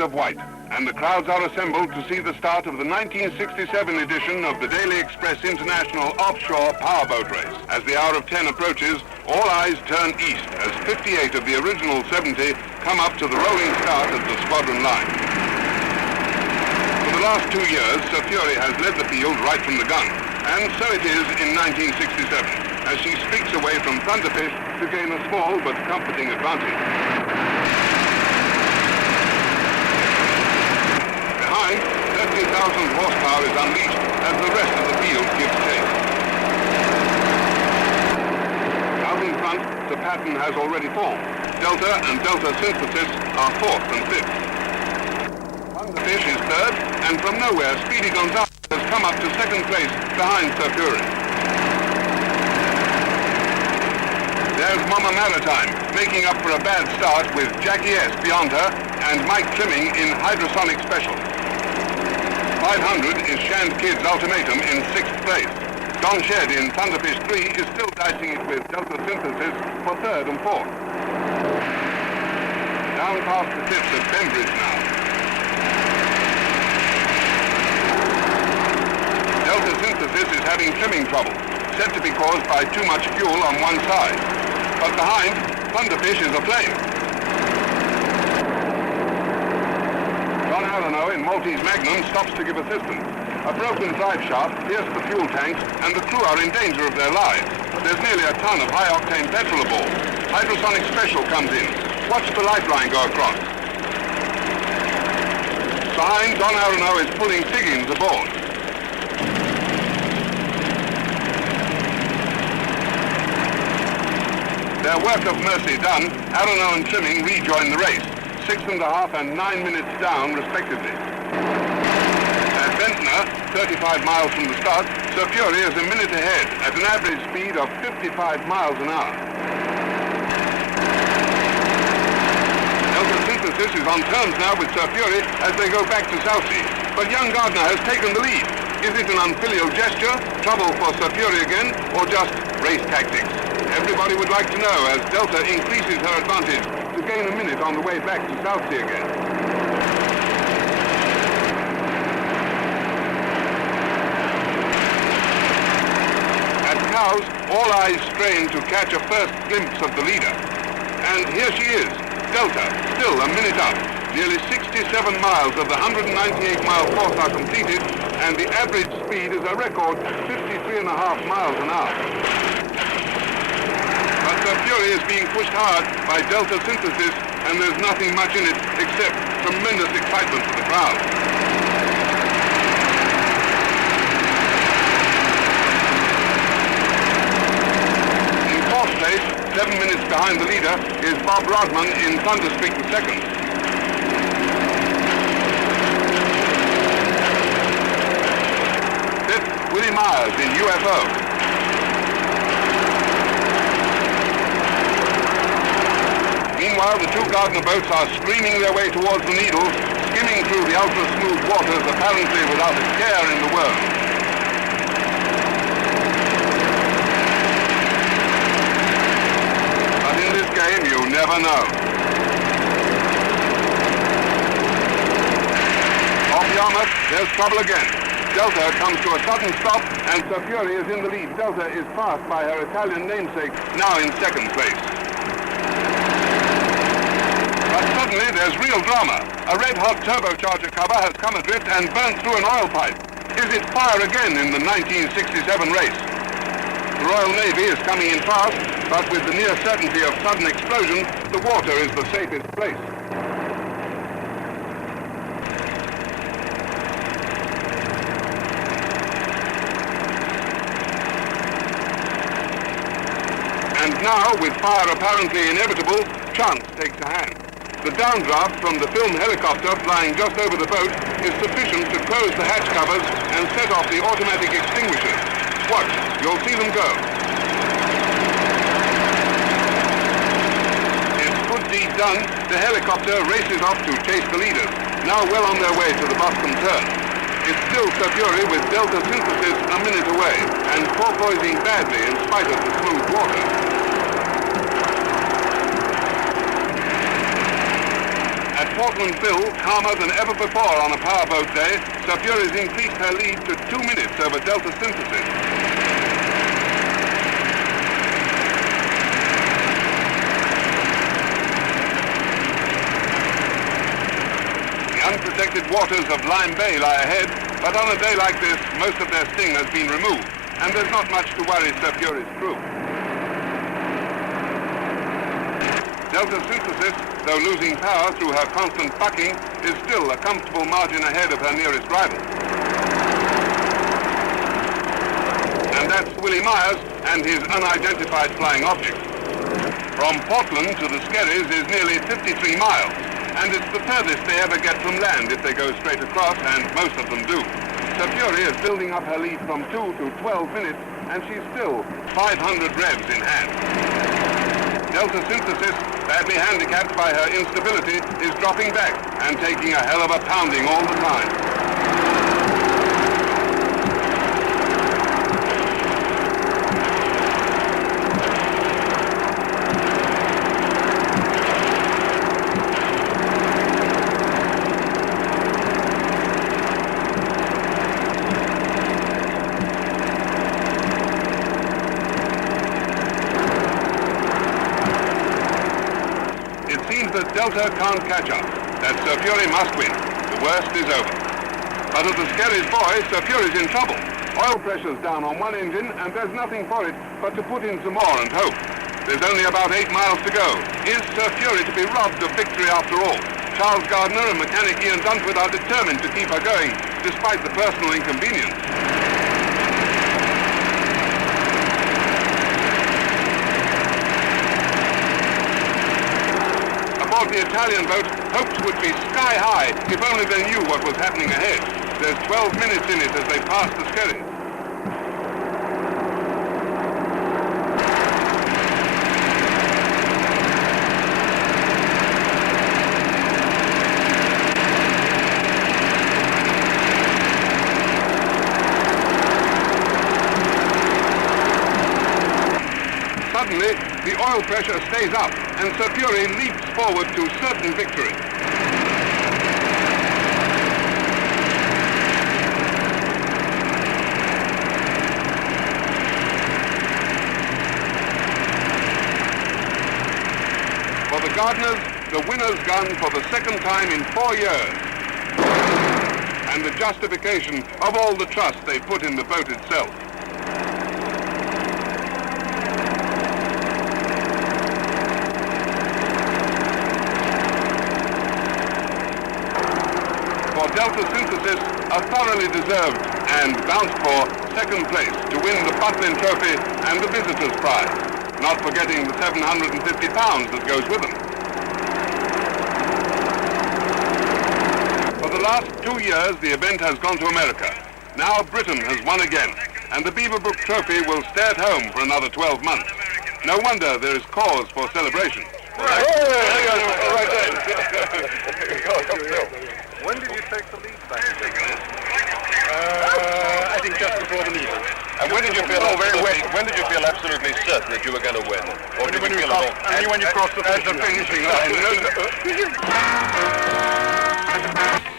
Isle of Wight, and the crowds are assembled to see the start of the 1967 edition of the Daily Express International Offshore Powerboat Race. As the hour of 10 approaches, all eyes turn east as 58 of the original 70 come up to the rolling start at the squadron line. For the last 2 years, Sir Fury has led the field right from the gun, and so it is in 1967, as she streaks away from Thunderfish to gain a small but comforting advantage. Behind, 30,000 horsepower is unleashed as the rest of the field gives chase. Out in front, the pattern has already formed. Delta and Delta Synthesis are 4th and 5th. Thunderfish is 3rd, and from nowhere, Speedy Gonzales has come up to 2nd place behind Sir Fury. There's Mama Maritime, making up for a bad start with Jackie S. beyond her and Mike Trimming in Hydrosonic Special. 500 is Shand Kid's Ultimatum in 6th place. Don Shed in Thunderfish 3 is still dicing it with Delta Synthesis for 3rd and 4th. Down past the tips at Bembridge now. Delta Synthesis is having trimming trouble, said to be caused by too much fuel on one side. But behind, Thunderfish is aflame. John Arano in Maltese Magnum stops to give assistance. A broken drive shaft pierced the fuel tanks and the crew are in danger of their lives. There's nearly a ton of high-octane petrol aboard. Hydrosonic Special comes in. Watch the lifeline go across. Behind, Don Arano is pulling Figgins aboard. Their work of mercy done, Arano and Trimming rejoin the race, 6.5 and 9 minutes down, respectively. At Ventnor, 35 miles from the start, Sir Fury is a minute ahead at an average speed of 55 miles an hour. Delta Synthesis is on terms now with Sir Fury as they go back to Southsea, but young Gardner has taken the lead. Is it an unfilial gesture, trouble for Sir Fury again, or just race tactics? Everybody would like to know as Delta increases her advantage to gain a minute on the way back to Southsea again. At Cowes, all eyes strain to catch a first glimpse of the leader. And here she is, Delta, still a minute up. Nearly 67 miles of the 198-mile course are completed, and the average speed is a record 53.5 miles an hour. Sir Fury is being pushed hard by Delta Synthesis, and there's nothing much in it except tremendous excitement for the crowd. In 4th place, 7 minutes behind the leader, is Bob Rodman in Thunderstreak II. Fifth, Willie Myers in UFO. Meanwhile, the 2 Gardner boats are screaming their way towards the Needles, skimming through the ultra-smooth waters apparently without a care in the world. But in this game, you never know. Off Yarmouth, there's trouble again. Delta comes to a sudden stop, and Sir Fury is in the lead. Delta is passed by her Italian namesake, now in 2nd place. Suddenly, there's real drama. A red-hot turbocharger cover has come adrift and burnt through an oil pipe. Is it fire again in the 1967 race? The Royal Navy is coming in fast, but with the near certainty of sudden explosion, the water is the safest place. And now, with fire apparently inevitable, chance takes a hand. The downdraft from the film helicopter flying just over the boat is sufficient to close the hatch covers and set off the automatic extinguishers. Watch, you'll see them go. Its good deed done, the helicopter races off to chase the leaders, now well on their way to the Boston turn. It's still Sir Fury with Delta Synthesis a minute away and porpoising badly in spite of the smooth water. Portland Bill calmer than ever before on a powerboat day, Surfuri's increased her lead to 2 minutes over Delta Synthesis. The unprotected waters of Lime Bay lie ahead, but on a day like this, most of their sting has been removed, and there's not much to worry Surfuri's crew. Delta Synthesis, though losing power through her constant bucking, is still a comfortable margin ahead of her nearest rival. And that's Willie Myers and his unidentified flying object. From Portland to the Skerries is nearly 53 miles, and it's the furthest they ever get from land if they go straight across, and most of them do. Surfuri is building up her lead from 2 to 12 minutes, and she's still 500 revs in hand. Delta Synthesis, badly handicapped by her instability, is dropping back and taking a hell of a pounding all the time. That Delta can't catch up, that Surfuri must win. The worst is over. But at the Skerries buoy, Surfuri's in trouble. Oil pressure's down on one engine, and there's nothing for it but to put in some more and hope. There's only about 8 miles to go. Is Surfuri to be robbed of victory after all? Charles Gardner and mechanic Ian Duntford are determined to keep her going, despite the personal inconvenience. The Italian boat, hopes would be sky high if only they knew what was happening ahead. There's 12 minutes in it as they pass the Skerries. Suddenly, the oil pressure stays up, and Surfuri leaps forward to certain victory. For the Gardners, the winner's gun for the second time in 4 years. And the justification of all the trust they put in the boat itself. Delta Synthesis, a thoroughly deserved and bounced-for second place to win the Butlin Trophy and the Visitors' Prize, not forgetting the £750 that goes with them. For the last 2 years, the event has gone to America. Now Britain has won again, and the Beaverbrook Trophy will stay at home for another 12 months. No wonder there is cause for celebration. When did you take the lead back? I think just before the meeting. And when did you feel absolutely certain that you were going to win? Or did you feel at all? Only when you crossed the finishing line.